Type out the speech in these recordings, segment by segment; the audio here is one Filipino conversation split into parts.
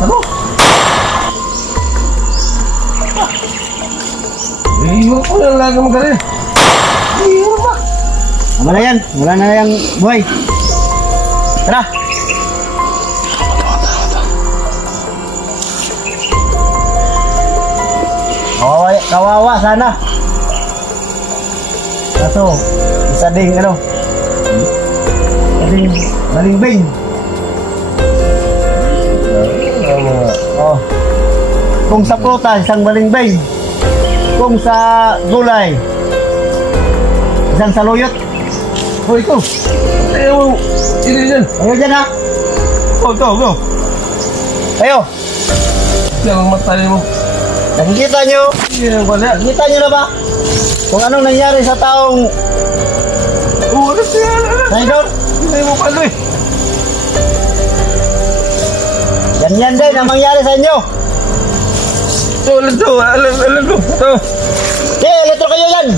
Ano? Iyon ko yung lagang magaling. Iyon ba? Wala na yan. Wala na yung buhay. Tara. Kawawa sana. Kaso, isa ding ano. Isa ding balimbing. Oh. Kung sa prutas, isang balimbing. Kung sa gulay, isang saluyot. Oh, ito. Ayaw, ini dyan. Ayaw dyan ha. Oh, ito, ito. Ayo. Yan ang matay mo. Nakikita nyo? Yan ang wala. Nakikita nyo na ba? Kung anong nangyari sa taong Oh, ano siya? Naidor? Hindi mo palo eh. Yan din ang mangyari sa inyo. Ito, ito. Alam ko. Ito. Letro kayo yan.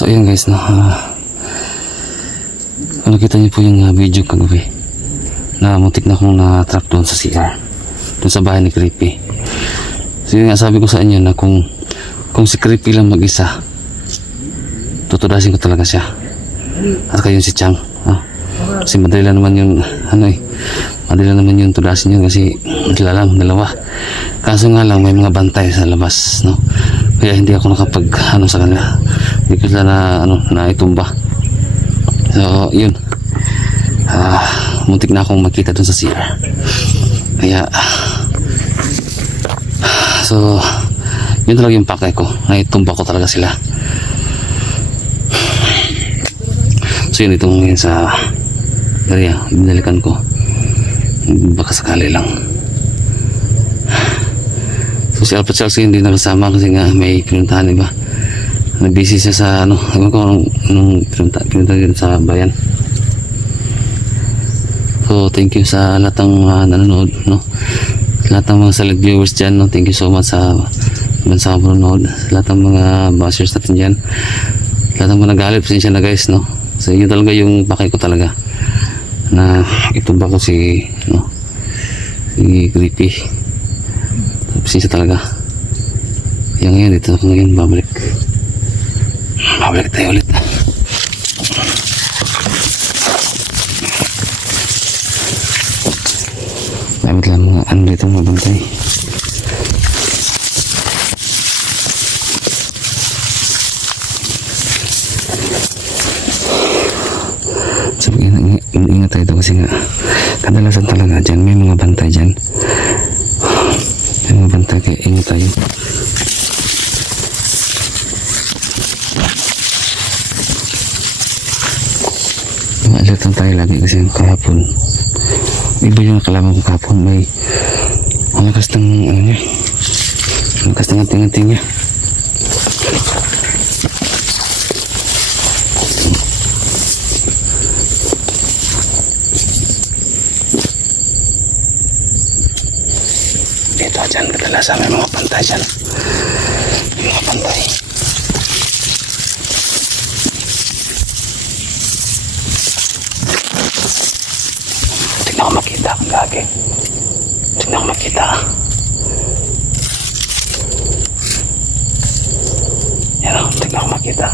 So ayan guys, no, nakita niyo po yung video kagabi na muntik na akong na-trap doon sa CR, doon sa bahay ni Creepy. So yun nga sabi ko sa inyo na kung si Creepy lang mag-isa, tutudasin ko talaga siya, at kayo si Chang. Kasi madali lang naman yung madali lang naman yung tudasin yun kasi madala lang, dalawa. Kaso nga lang may mga bantay sa labas, no, kaya hindi ako nakapag sa kanila, hindi ko sila na itumba. So yun, muntik na akong makita dun sa CR, kaya so yun talaga yung pakay ko, na itumba ko talaga sila. So yun, itong ngayon sa area binalikan ko, baka sakali lang. So si Alpha Chelsea hindi nakasama kasi nga may pinuntahan, diba? Nag-busy siya sa ewan ko anong pinuntahan sa bayan. So thank you sa lahat ng nanonood, no? Lahat ng mga solid viewers dyan, no? Thank you so much sa panonood. Lahat ng mga bashers natin dyan, lahat ng mga nagalit, pasensya na guys, no? So yun talaga yung pakay ko talaga, na itumba ko si Creepy. Pasensya talaga. Kaya ngayon dito ako ngayon babalik tayo ulit. Damit lang mga dito mabantay. So ingat tayo ito kasi nga kadalasan talaga dyan may mga bantay dyan. May mga bantay, kaya ingat tayo. Alert lang tayo lagi kasi kahapon iba yung nakalaman ko kahapon, may malakas ng niya, malakas ng anting-anting niya. Dito dyan kadalasan may mga pantay dyan, may mga pantay. Tignan ko makita ang gagi. Tignan ko makita. Yan o, tignan ko makita.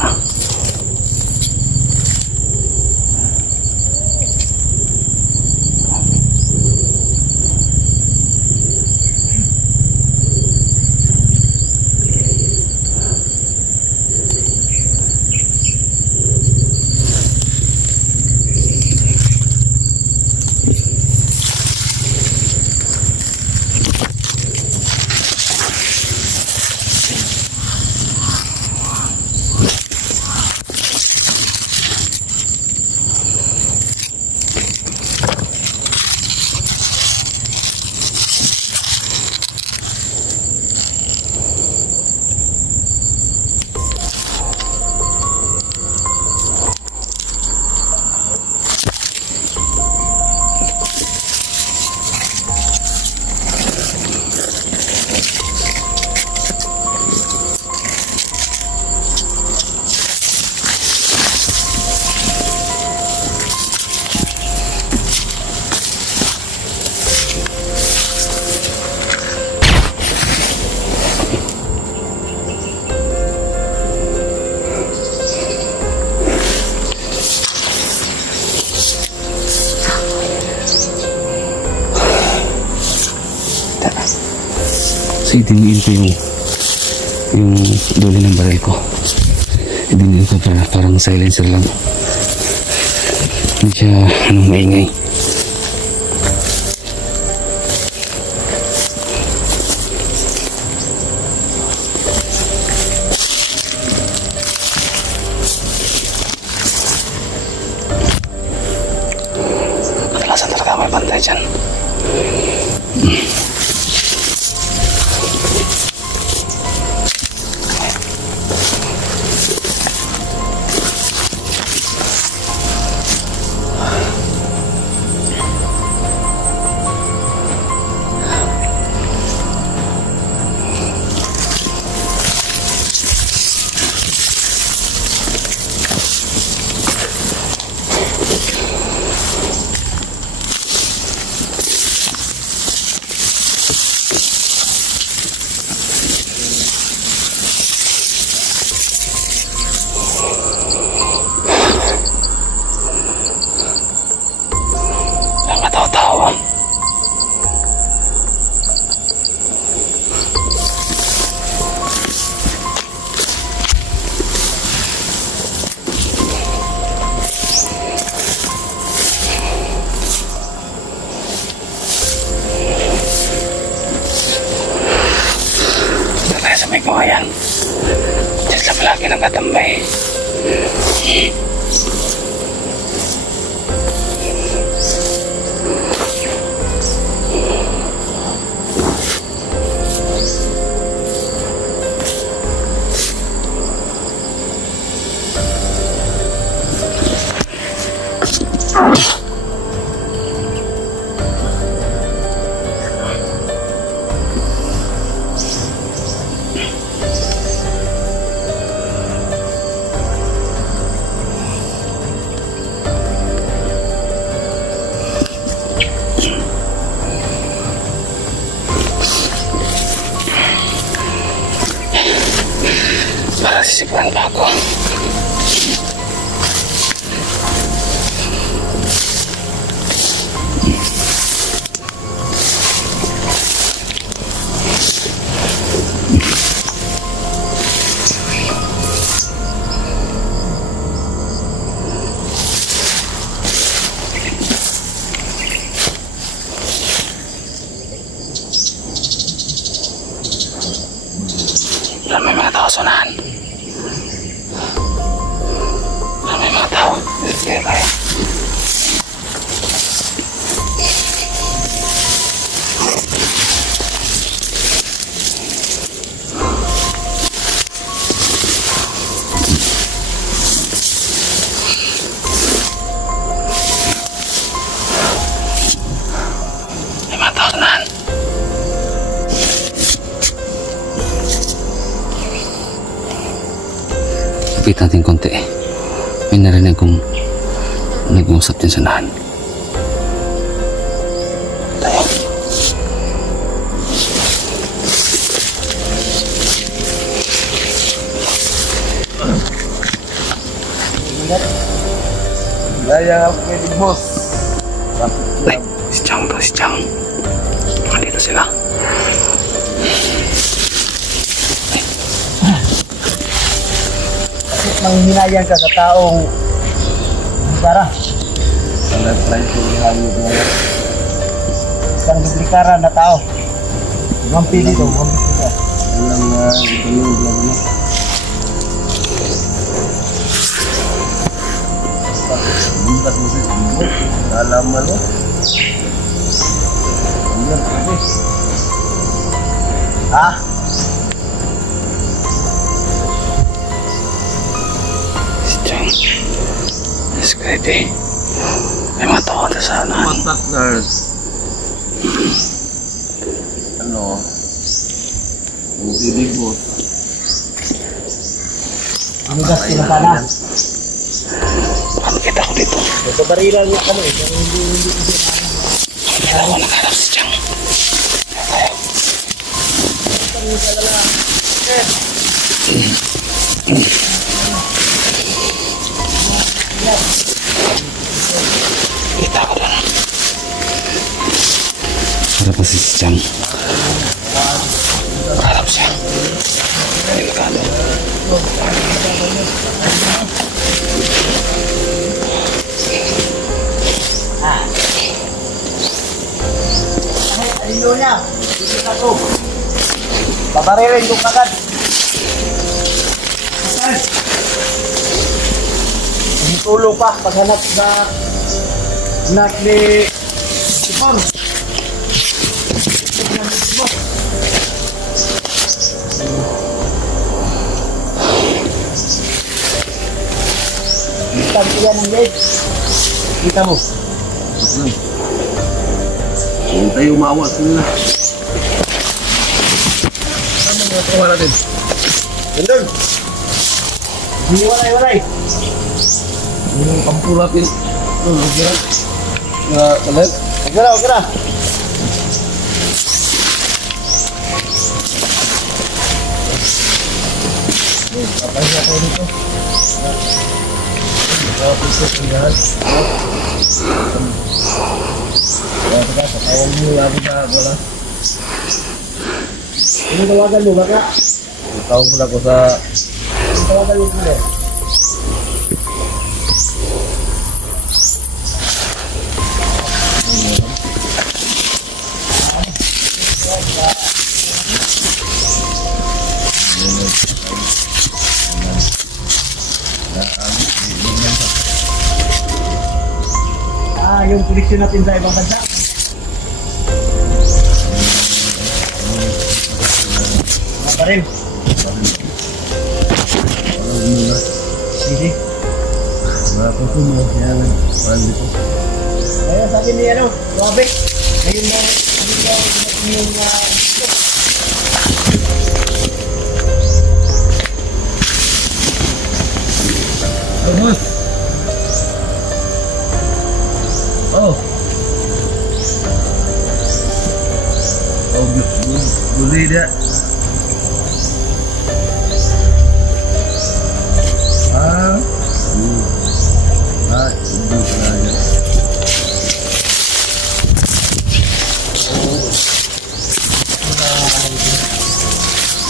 Kasi diniin ko yung duli ng baril ko. Diniin ko para parang silencer lang. Hindi siya maingay. Kadalasan talaga may bantay dyan. Sa may kawayan. Diyan sila palagi nagtatambay. Para sisipuan pa ako. May mga tao sa unahan. May mga tao. Kaya tayo. May mga tao sa unahan. Kapit natin konti. May narinig kong nag-uusap din sa unahan. Tayo. Daya ako kay Big Boss. Ay, si Chang to, si Chang. Nandito sila. Manghihinayan ka sa taong Sara. Alam tayo kung hangin mo. Isang duplikara na tao. Mampi dito, mampi dito. Alam na itunod lang mo. Bumbat mo sa ibo. Nalaman mo. Ayan, pwede. Ha? Si Chang. Si Creepy. May mga tao na sa unahan. Mga partners. Ano? Yung si Big Boss. Ang gas ko na sana. Paano kita ko dito? Sa barilan yung ano eh. Hindi. Wala ako nagharap si Chang. Tayo. Kita ko doon. Para pa si Chang. Alino niya. Dito na to. Babaririn ko kagad. Tulong pa paghanap sa anak ni Sipon. Kita mo yan ang gate. Kita mo. Huwag tayo umawas nila. Saan mga kawa natin? Nandun. Hindi walay. Yung kampo natin. Lugiran. Kalit. Okay na. Kapay na tayo dito. Kapay sa tinggal. Kaya patayan mo yung ating wala. Ano tawagan mo baka? Tawag mo na ko sa... Ano tawagan mo muna? Yung koleksyon natin sa ibang bansa. Apa rin? Sige. Makakusumo. Yan. Parang dito. Ayun, sabi ni Wabe. Ngayon na yung Boss! Oh! Oh, boleh dia. Ibu saja.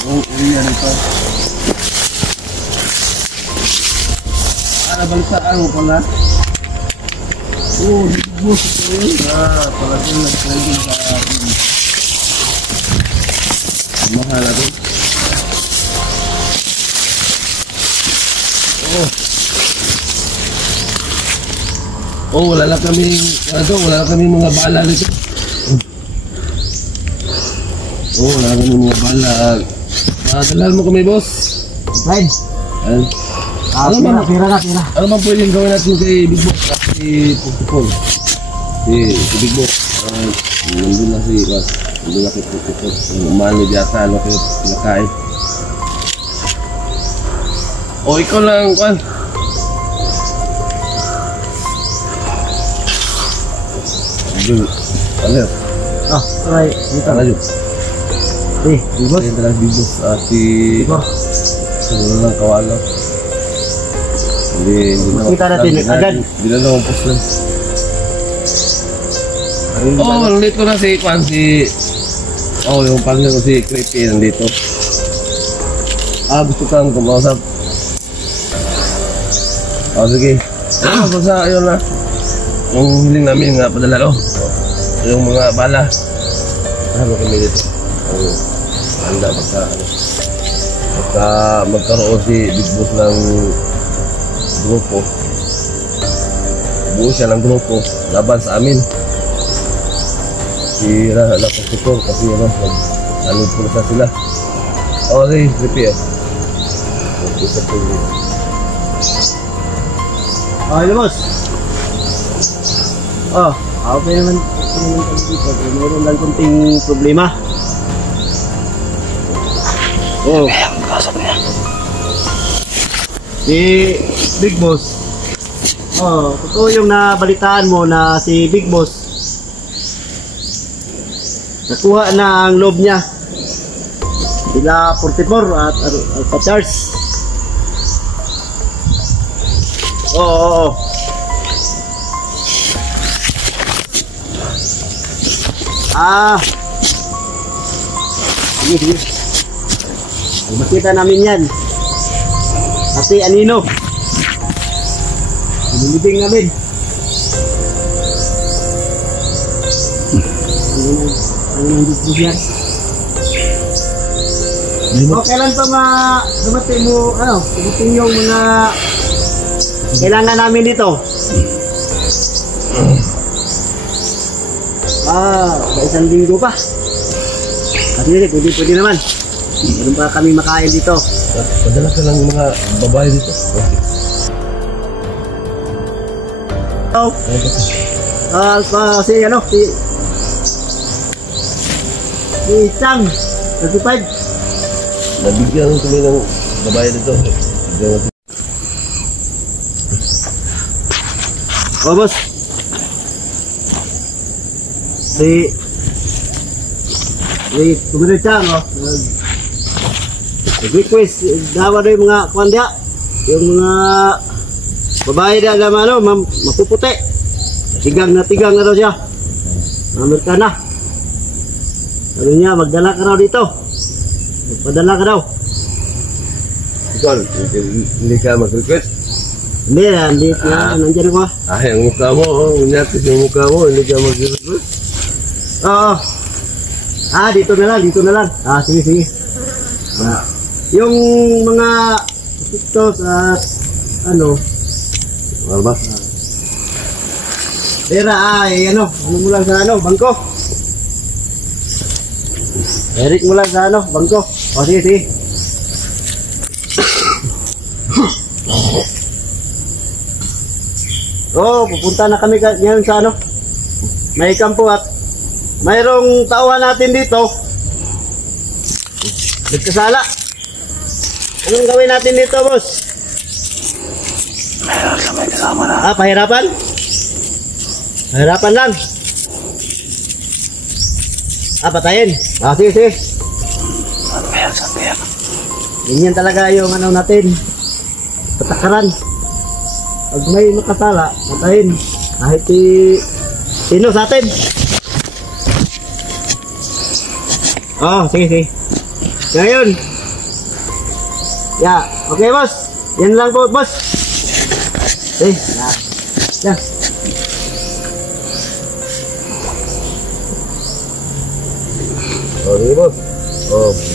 Oh, iya ito. Balitaan mo pala. Oh, bus ito yun. Pala ito nag-trending sa atin. Mahal natin. Oh, wala lang kami mga bala nito. Oh, wala kami mga bala. Dalahan mo kami, boss. Fine. Ano man? Pira na. Ano man pwedeng gawin natin kay Big Boss at si Pukipol? Si Big Boss. Nandun na si Bas. Nandun na kay Pukipol. Umanod yata. Ano kayo pinakain? O ikaw lang, Kwan. Jul. Ano yun? Alright. Dito. Ano yun? Big Boss. Ayun talaga Big Boss at si... Sunod lang kawalo. Hindi na. Kita natin agad. Hindi na naman post lang. Nandito na si Kwan, yung partner ko si Creepy nandito. Gusto kang kumausap. Sige. Ayun na. Yung hiling namin nga padala ko. Yung mga bala. Ano kami dito? Handa magkaroon si Big Boss ng grupo. Buo siya ng grupo laban sa amin. Sira na positor kasi nalod po na sila. Okay, Creepy Okay, boss. Okay naman dito. Meron lang kunting problema. Si Big Boss. Totoo yung nabalitaan mo na si Big Boss nakuha na ang loob niya. Sila 44 at Alpha Charge. Oo. Sige. Makita namin yan. At Jose Anino. Binibing namin. Ang distribuyan. O, kailan pa dumating mo, dumating yung mga kailangan namin dito? Sa isang linggo pa. Pwede naman. Meron pa kami makain dito. Padala ka lang yung mga babae dito. Si Chang, 35. Nabigyan kami ng babae dito. Boss. Kumarin Chang, request, dawa na yung mga kwandya. Yung mga babae na mapuputi. Tigang na daw siya. Amerikana. Sabi niya, magdala ka raw dito. Magpadala ka daw. Ikaw, hindi ka mag-request? Hindi, nandiyan ako. Yung mukha mo, unyatis yung mukha mo, hindi ka mag-request? Oo. Dito na lang. Sige. Yung mga TikTok at Marba? Pera mo lang sa bangko. Eric mo lang sa bangko. Sige. Pupunta na kami ngayon sa may kampo at mayroong tauhan natin dito. Nagkasala. Anong gawin natin dito, boss? Meron lang may kasama na. Pahirapan? Pahirapan lang. Patayin. Sige. Sabihan. Ganyan talaga yung natin. Patakaran. Pag may makasala, patayin. Kahit sino sa atin. Sige. Ngayon. Okay, boss. Yan lang po, boss. Yan. Sige, boss.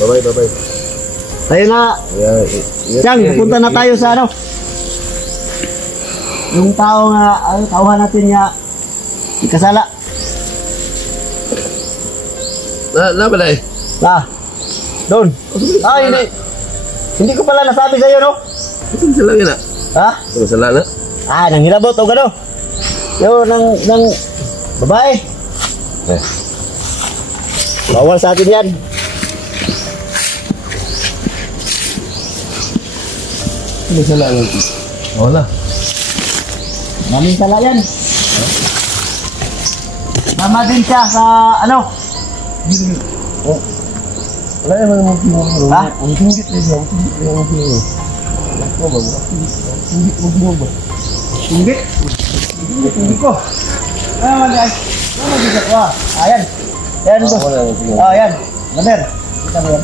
Bye-bye. Tayo na. Chang, pupunta na tayo sa yung tao tauhan natin niya ikasala. Na ba na Doon. Hindi ko pala nasabi sa'yo, no? Ito sila yun Ito sila na? Nang hilabot o gano. Nang babae. Bawal sa atin yan. Ito sila yan. Wala. Maraming sala yan. Mama din siya sa Wala yung mga mga Ang tinggit na siya. Hindi ko. Guys. Ayan. Yan, boss. Yan. Mander. Kita mo yan.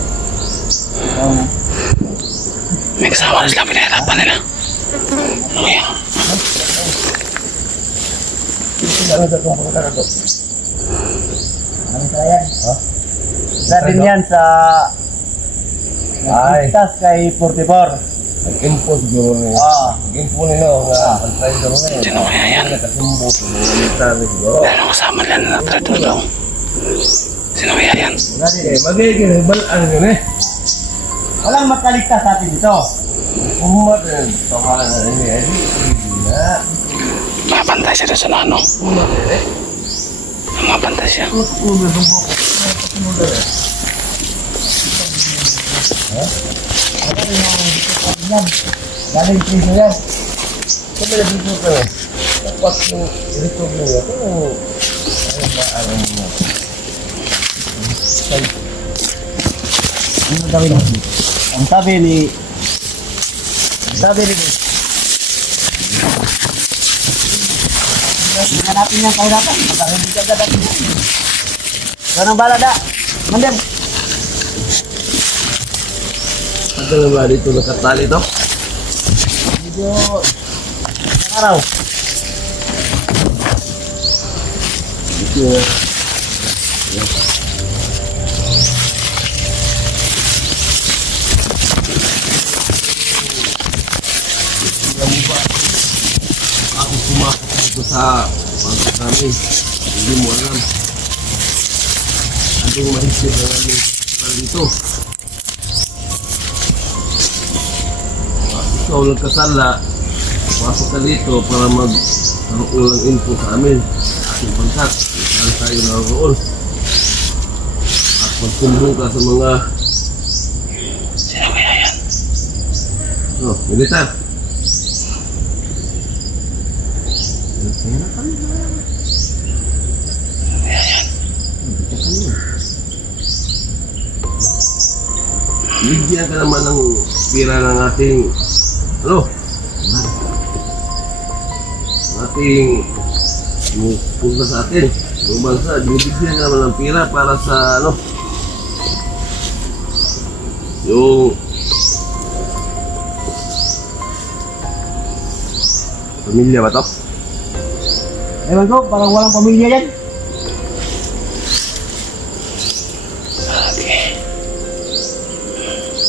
May kasama na sila, pinahirapan nila. Okay. Ano kaya yan? Isa din yan sa tas kay 44. Nag-info siguro niya. Nag-info nila nga pantay sa mga yan. Sino kaya yan? Nakasumbo sa mga military siguro. Pero kasama nila na natrato daw. Sino kaya yan? Magiging balaan yun Walang makaligtas sa atin dito. Umat yun. Tama na rin Mapantay siya doon sa nano. Mapantay siya. Galing priso yan. Kami na dito ka tapos yung record niya Ano gawin natin? Ang sabi ni hindi natin yung kahirapan. Hindi ka agad natin. Ikaw nang bala da. Mander. Ito na ba dito nakatali to? medyo araw. Ito na. Ako sumakot dito sa pangkat namin. Hindi mo alam. Anong mahisip na namin dito. Ikaw nagkasala, pasok ka dito para mag-ulang info sa amin. Ating pangkat. Saan tayo naroon. At magkumbong ka sa mga Sino kaya yan? militar. Bigyan ka naman ng pira ng ating ating punta sa atin yung bansa. Binibigyan ka naman ng pira para sa yung pamilya ba to? Ewan ko, parang walang pamilya yan.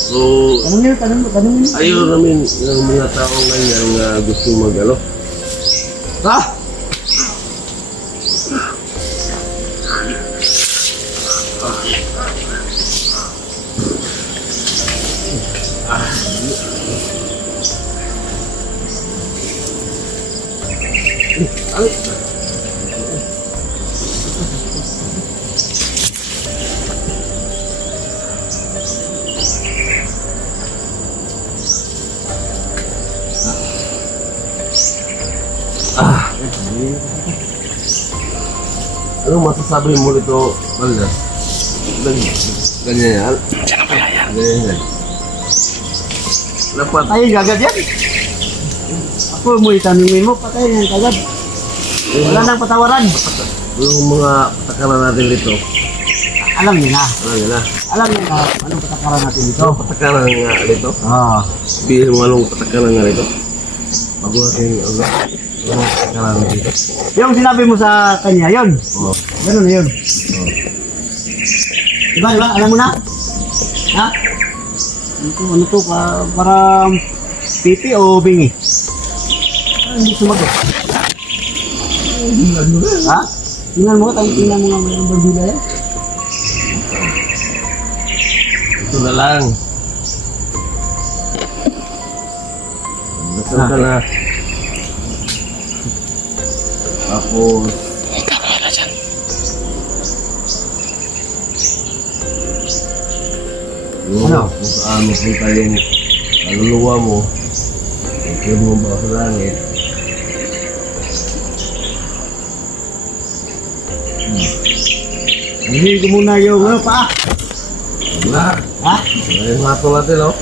So Tanong nyo. ayaw namin ng mga tao ngayon na gusto mag Anong masasabi mo dito, Paldas? Ganyan yan? Sino kaya yan? Ganyan yan. Dapat Ay, gagad yan. Ako mo itanungin mo, patayin yan kagad. Wala nang patawaran. yung mga patakaran natin dito. Alam niyo na. Alam nyo na, Anong patakaran natin dito? anong patakaran nga dito? Ah. Sabihin mo anong patakaran nga dito? Bago natin, anong patakaran nga dito? Yung sinabi mo sa kanya, yun. Oo. Ganun na yun. Diba? Alam mo na? Ha? Ano to? Para pipi o bingi? Hindi sumagot. Ha? Tingnan mo, tingnan mo nga may bandila yan. Ito na lang. Dasal ka na. Tapos, Ikaw na dyan. yung kung saan mapunta yung kaluluwa mo, kung mo ba sa langit, Hindi ko muna yung pa. wala. Ha? Wala yung hatol natin, oh.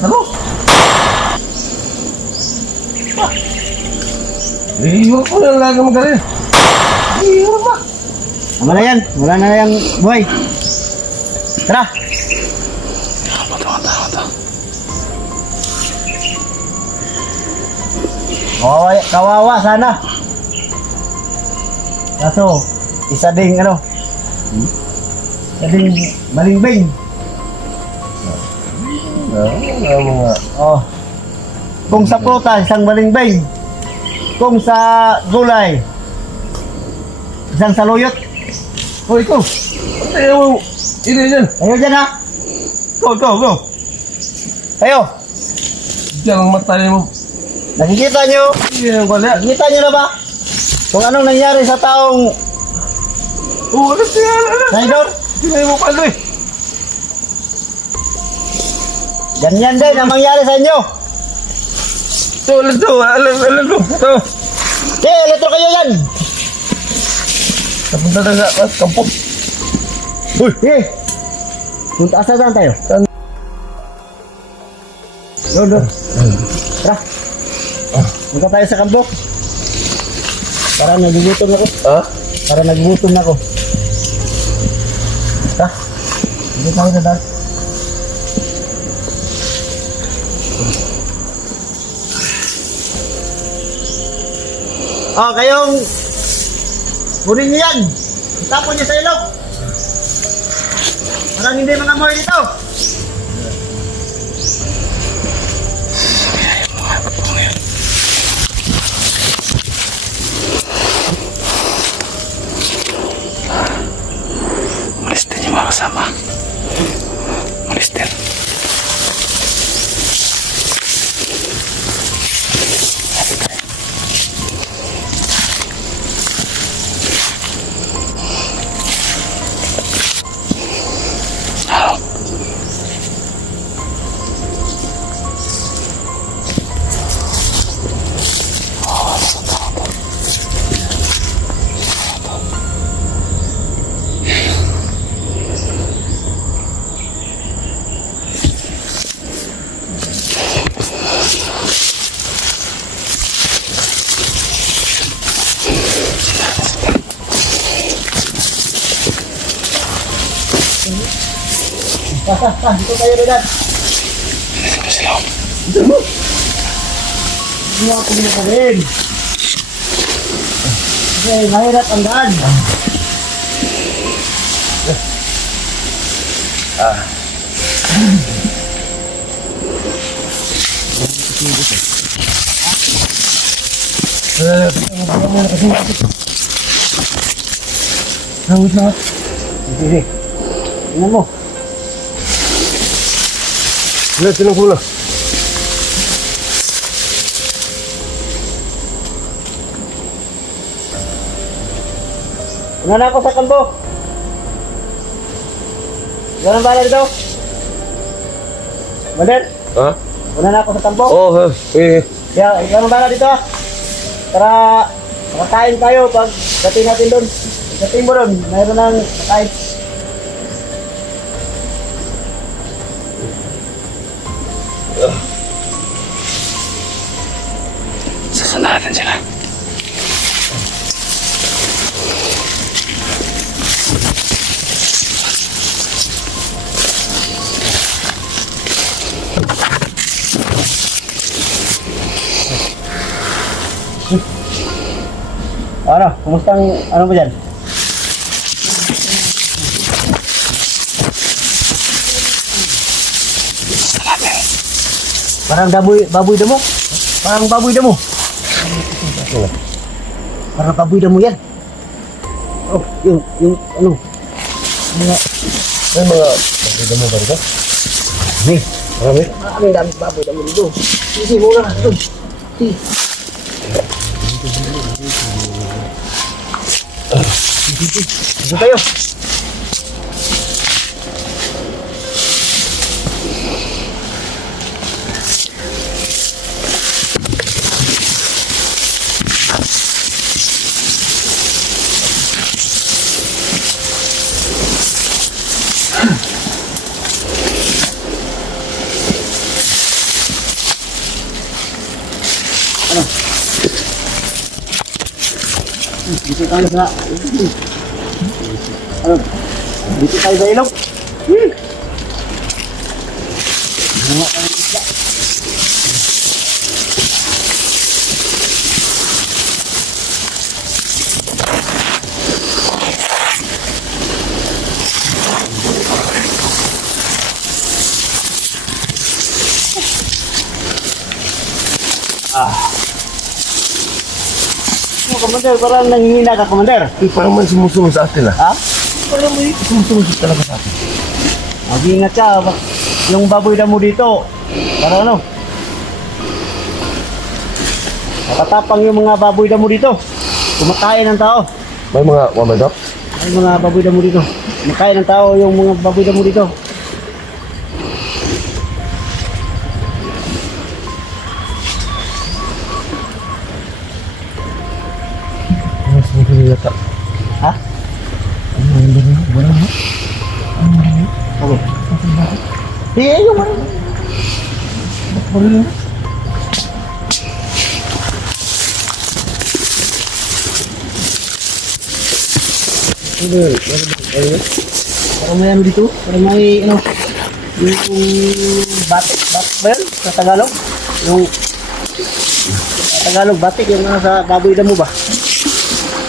Ano? Iiwan ko lang lagi magaling. Iiwan ba? Wala yan. Wala na yung buhay. Tara. Tama. Kawawa sana. Kaso, isa ding isa ding malingbing. Mga Oh. Kung sa prutas, isang malingbing. Kung sa gulay, isang saluyot. Oh, ito. ayaw mo. Ini dyan. Ayo dyan ha. Go. Ayo. Diyan ang matay mo. Nakikita nyo? Iyan ang wala. Nakikita nyo na ba? Kung anong nangyari sa taong Oo, ano siya? Naidor? Tinay mo pala eh. Ganyan din ang mangyari sa inyo. Ito, alam ko. Ito. Eletro kayo yan. Napunta na sa kampok. Uy, punta saan tayo? Doon. Tara. Punta tayo sa kampo. Para nagugutom ako. Ha? Para nagugutom ako. Ha? Hindi tayo na dad. Kayong kunin niyo yan. Itapon niyo sa ilog. Parang hindi mangamoy dito. Malis din yung mga kasama. Malis din. Dito tayo dad. Hindi ako pinakarin. Okay, mahirap ang daan. Sige. Tingnan mo. Sino pula? Una na ako sa kambo. Wala nang bala dito. Bader, Ha? una na ako sa kambo. Oh, Kaya, ikaw nang bala dito ah. Para makakain tayo pag dating natin doon. Dating mo doon, mayroon ng makain. Sasanatan sila. Ano? Kumusta ang ano mo dyan? Parang baboy damo. Parang baboy damo. Parang baboy damo yan. Oh, yung ano? Mga baboy mo ba ito? Marami? maraming dami baboy damo dito. Sisi muna doon. Dito tayo. Dito tayo sa ano? Dito tayo sa ilog. Bunga tayo ng isda. Commander, parang nanghihina ka, Commander. Parang man sumusunod sa atin Ha? Parang may sumusunod talaga sa atin. Mag-iingat ka. Yung baboy na mo dito, parang ano? Nakatapang yung mga baboy na mo dito. Kumakain ng tao. May mga wamadok? May mga baboy na mo dito. Kumakain ng tao yung mga baboy na mo dito. Mas maganda yata. Ha? Wala mo? Ako. Di, yung ano? Wala mo? Ano? Para may ano dito? Para may ano? Yung batik ba yun? Sa Tagalog? Yung sa Tagalog, batik yung nasa baboy damo ba?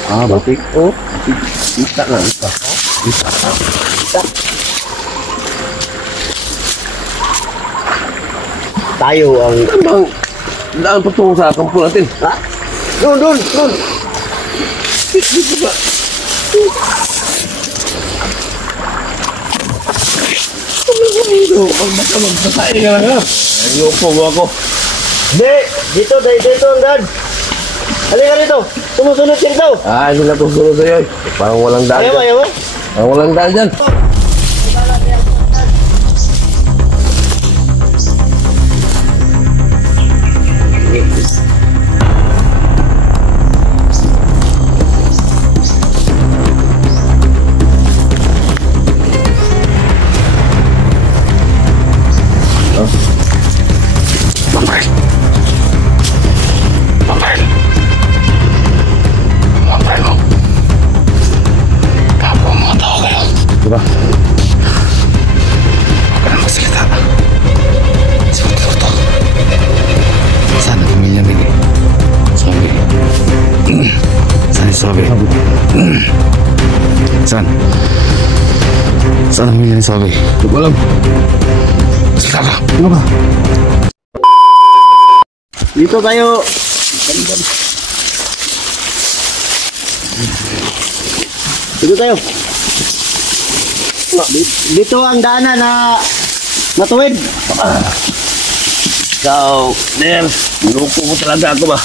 Ah, batik. Oo. Isa na, isa. Tayo ang... Bang, daan patungo sa kampo natin. Ha? Doon. Dito ba? Baka magsasain ka lang ha. Ayoko mo ako. Hindi! Dito ang daan. Halika rito. Sumusunod ka rito. Ah, hindi na tusunod sa'yo eh. Parang walang daan dyan. Ayaw mo? Parang walang daan dyan. Diba? Huwag ka nang magsalita. Sagot ko to. Saan ang pamilya, Mili? Sabi. Saan yung sabi? Saan? Saan ang pamilya ni Sabi? Hindi ko alam. Salita ka. Ano ba? Dito tayo. Dito tayo. Dito ang daanan na matuwid. Ikaw, Nel, niloko mo talaga ako ba?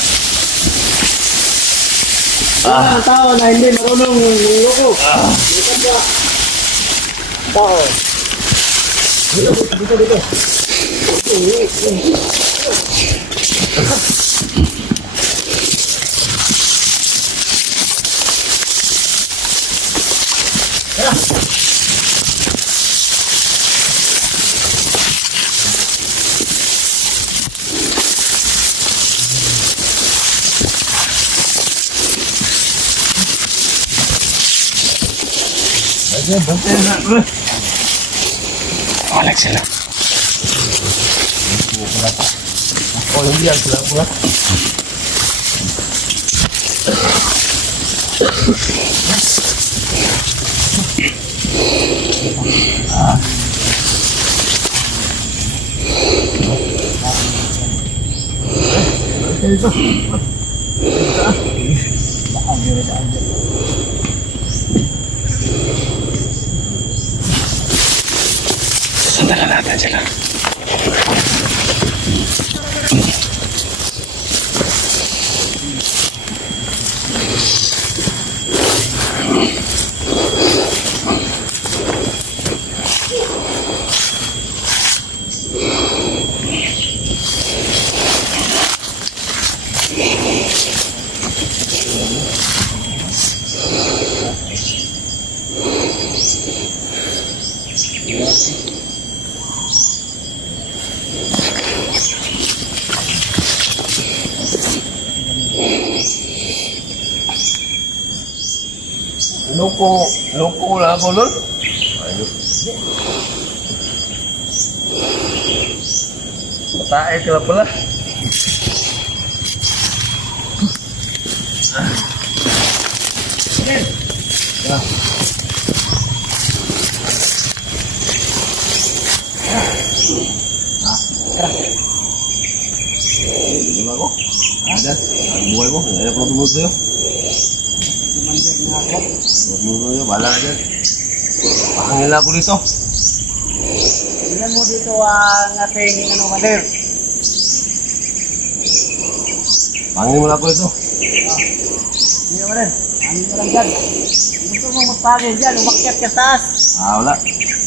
Ang tao na hindi marunong loko. Tao. Dito. Alex sila. Oh, hindi yan sila pula. Sundalan natin sila. Loko lang ako nun. Ayun. Matae ka na pala. Hindi mo ako? Ada? Ang buhay mo? Ayaw ko tumunod sa'yo. Huwag mo sa'yo, bahala ka dyan. Pakangila ako dito. Tingnan mo dito ang ating Mander. Pangin mo na ako dito. Hindi Mander. Hangin mo lang dyan. Gusto mo magpagin dyan. Umakyat ka sa taas. Ah, wala.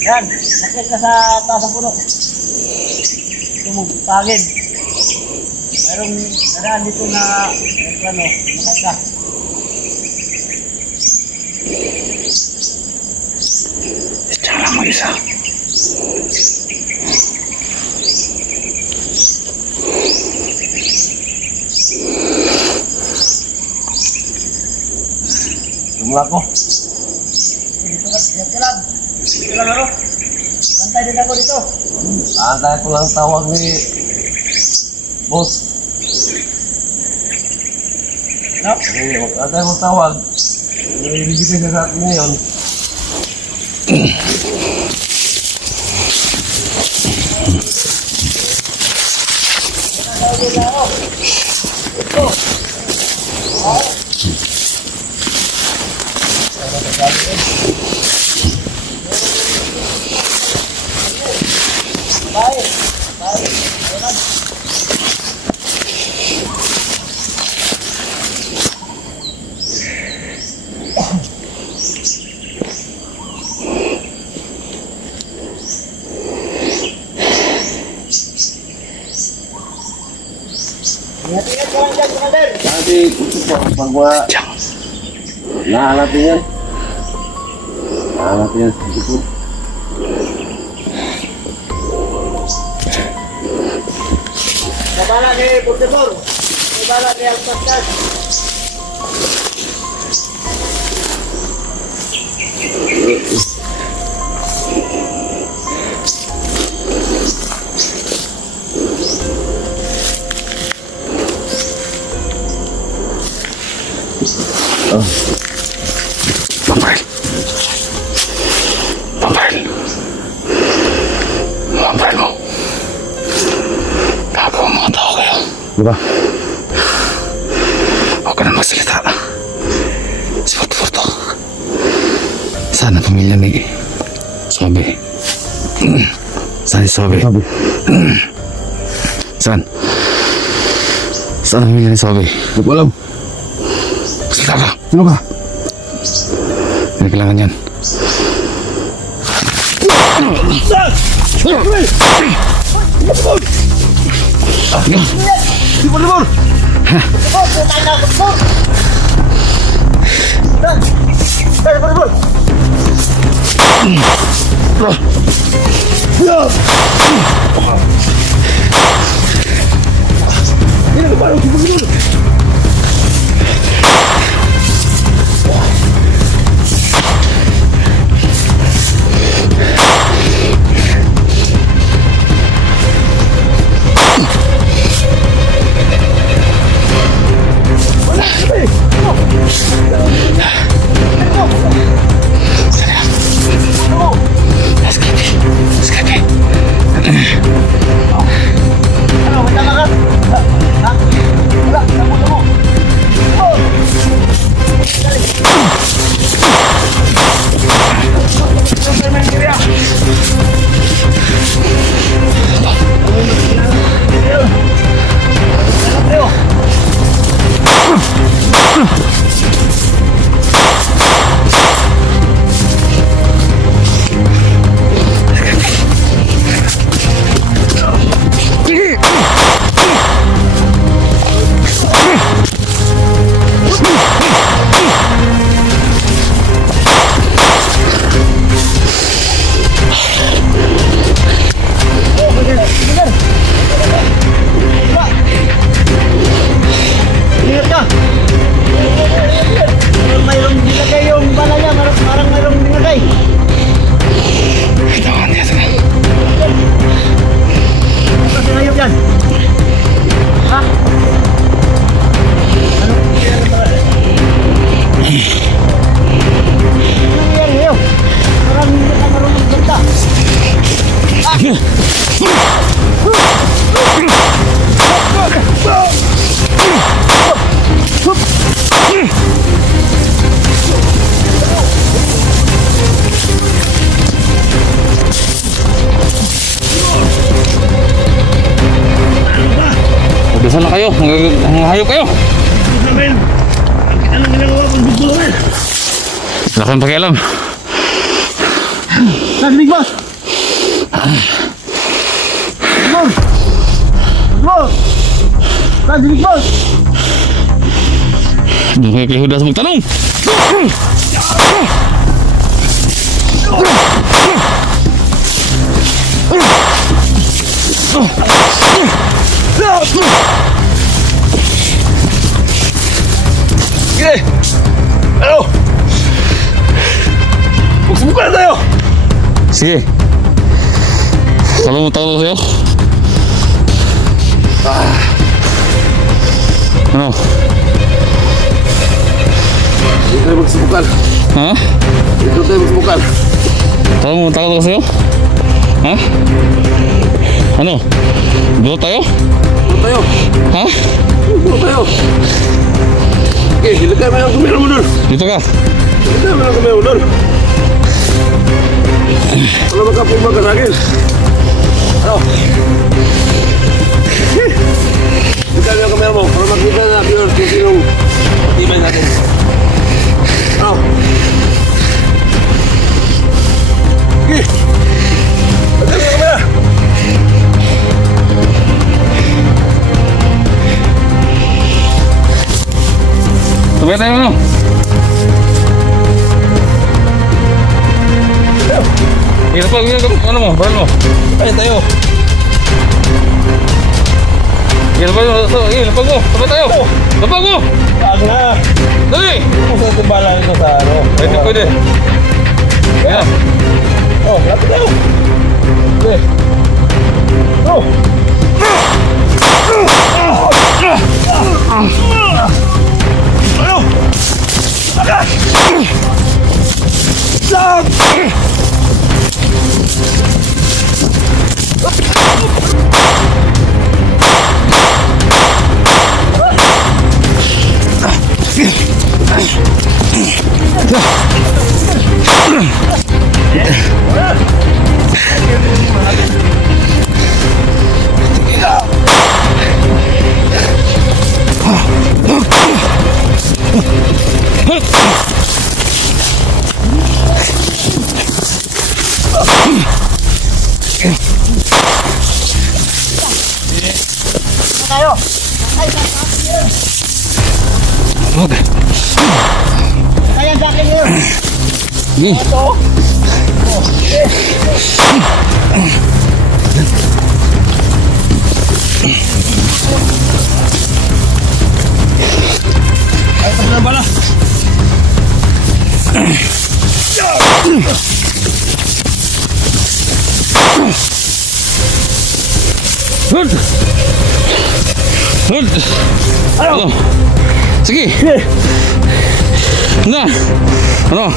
Yan. Umakyat ka sa taas ng puno. Gusto mo magpagin. Mayroong daraan dito na plano. Umakyat ka. Diyan lang mag-isa. Tumula ko. Dito ka lang. lang ano? Santay din ako dito. Antay ko lang tawag ni boss. No? Antay mo tawag. Ibigay ka sa akin ngayon. Ingat-ingat ka lang dyan, Commander. Nanti pag mga nahanapin yan. Nahanapin yan sa likod. Kabala ni Portibor. Kabala ni Alpastas. Pampahil mo. Gago ang mga tao kayo. Diba? Huwag ka na magsalita. Si Forto. Saan ang pamilya ni Sobe? Saan si Sobe? Saan? Saan ang pamilya ni Sobe? Hindi ko alam. Salita ka. Sino ka? Hindi kailangan yan. Si Portibor! Portibor, putang na, Portibor! Saan, Portibor? Ini ke baru, si Portibor! Saan na kayo? Hayop kayo? Anong ginagawa kong bugulungan? Wala kang pakialam. Saan, Big Boss? Boss! Saan si Big Boss? Doon kayo kay Hudas magtanong. Sige! Ano? Magsubukan tayo! Sige. Kalau mo talo sa'yo. Ano? Dito tayo magsubukan. Ha? Dito tayo magsubukan. Kalau mo talo sa'yo? Ha? Ano? Dito tayo? Dito tayo. Ha? Dito tayo. Okay, ilagay mo yung kamera mo doon. Dito ka? Ilagay mo yung kamera mo doon. Wala makapulma ka sa akin. Ano? Ilagay mo yung kamera mo para makita na pure kung sinong matibay natin. Ano? Okay. Ilagay mo yung kamera. Sabay tayo ano? Ilapag ano mo? Baral mo? Ayun tayo. Ilapag mo? Ilapag mo? Sabay tayo! Lapag mo! Wag na. Dali! Kung saan timbala nito sa ano? Pwede, pwede. Yan. Oh, lapit tayo. Okay. Oh. Tayo. Wag. Kaya sa akin yun. Sige. Ay, tapos na bala. Good. Good. Ano? Sige. Na. Ano?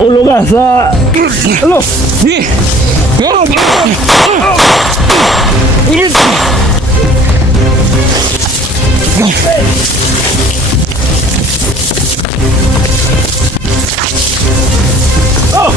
Ulo ka sa... Ano? Sige. Go. Ulit. Oh!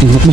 Ingat mo.